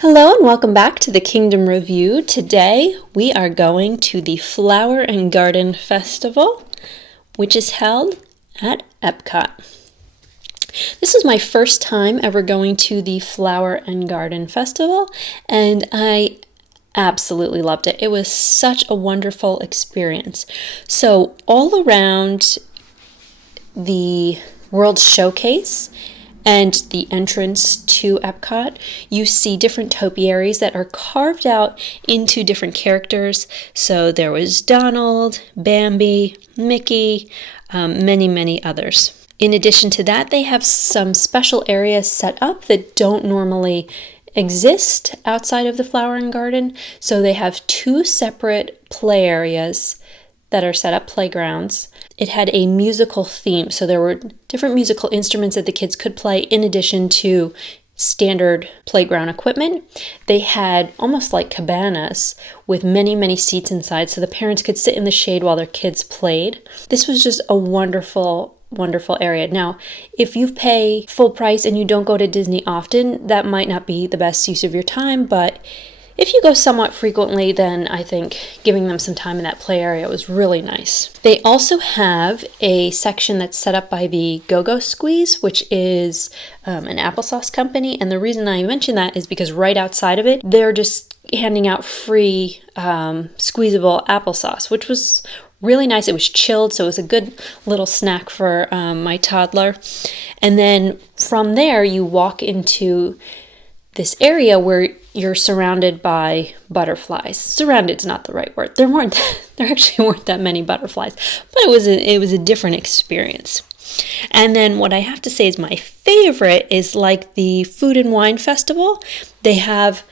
Hello and welcome back to the Kingdom Review. Today we are going to the Flower and Garden Festival, which is held at Epcot. This was my first time ever going to the Flower and Garden Festival, and I absolutely loved it. It was such a wonderful experience. So all around the World Showcase and the entrance to Epcot, you see different topiaries that are carved out into different characters. So there was Donald, Bambi, Mickey, many others. In addition to that, they have some special areas set up that don't normally exist outside of the Flower and Garden. So they have two separate play areas that are set up, playgrounds. It had a musical theme, so there were different musical instruments that the kids could play in addition to standard playground equipment. They had almost like cabanas with many seats inside, so the parents could sit in the shade while their kids played. This was just a wonderful area. Now, if you pay full price and you don't go to Disney often, that might not be the best use of your time, but if you go somewhat frequently, then I think giving them some time in that play area was really nice. They also have a section that's set up by the Go-Go Squeeze, which is an applesauce company. And the reason I mention that is because right outside of it, they're just handing out free squeezable applesauce, which was really nice. It was chilled, so it was a good little snack for my toddler. And then from there, you walk into this area where you're surrounded by butterflies. Surrounded is not the right word. There actually weren't that many butterflies, but it was a different experience. And then what I have to say is my favorite is like the Food and Wine Festival. They have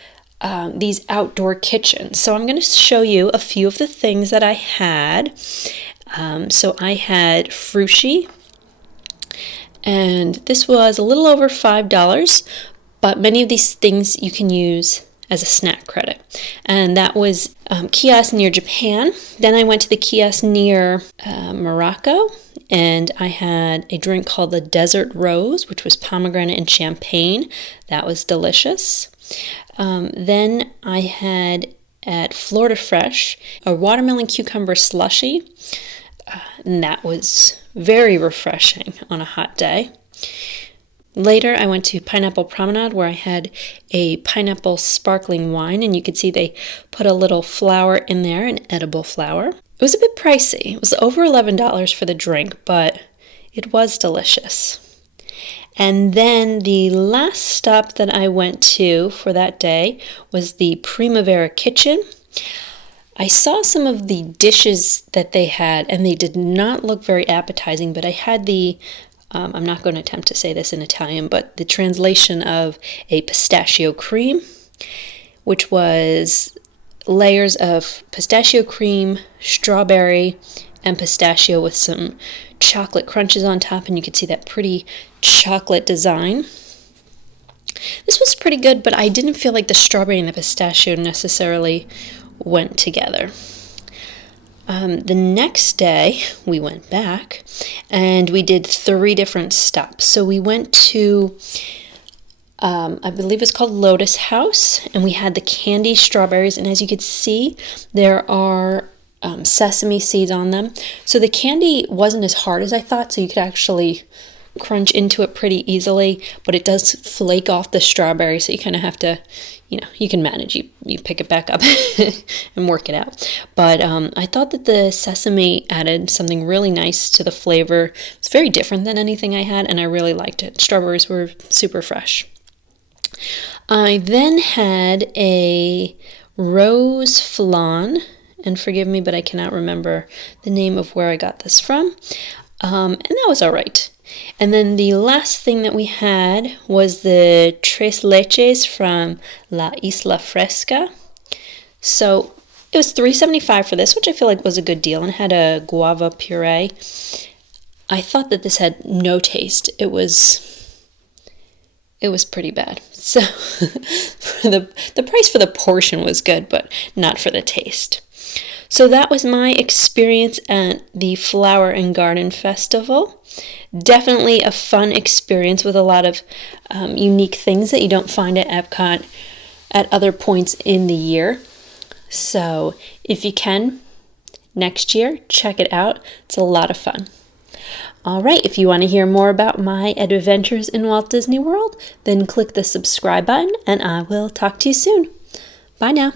these outdoor kitchens. So I'm going to show you a few of the things that I had. So I had frushi, and this was a little over $5. But many of these things you can use as a snack credit. And that was kiosk near Japan. Then I went to the kiosk near Morocco, and I had a drink called the Desert Rose, which was pomegranate and champagne. That was delicious. Then I had at Florida Fresh a watermelon cucumber slushy, and that was very refreshing on a hot day. Later, I went to Pineapple Promenade where I had a pineapple sparkling wine, and you could see they put a little flower in there, an edible flower. It was a bit pricey. It was over $11 for the drink, but it was delicious. And then the last stop that I went to for that day was the Primavera Kitchen. I saw some of the dishes that they had, and they did not look very appetizing, but I had I'm not going to attempt to say this in Italian, but the translation of a pistachio cream, which was layers of pistachio cream, strawberry, and pistachio with some chocolate crunches on top, and you could see that pretty chocolate design. This was pretty good, but I didn't feel like the strawberry and the pistachio necessarily went together. The next day, we went back, and we did 3 different stops. So we went to, I believe it's called Lotus House, and we had the candy strawberries, and as you could see, there are sesame seeds on them. So the candy wasn't as hard as I thought, so you could actually crunch into it pretty easily, but it does flake off the strawberry, so you kind of have to, you can manage. You pick it back up and work it out. But I thought that the sesame added something really nice to the flavor. It's very different than anything I had, and I really liked it. Strawberries were super fresh. I then had a rose flan, and forgive me, but I cannot remember the name of where I got this from. And that was all right. And then the last thing that we had was the tres leches from La Isla Fresca. So it was $3.75 for this, which I feel like was a good deal, and it had a guava puree. I thought that this had no taste. It was pretty bad. So the price for the portion was good, but not for the taste. So that was my experience at the Flower and Garden Festival. Definitely a fun experience with a lot of unique things that you don't find at Epcot. at other points in the year. So if you can, next year, check it out. It's a lot of fun. All right, if you want to hear more about my adventures in Walt Disney World, then click the subscribe button and I will talk to you soon. Bye now.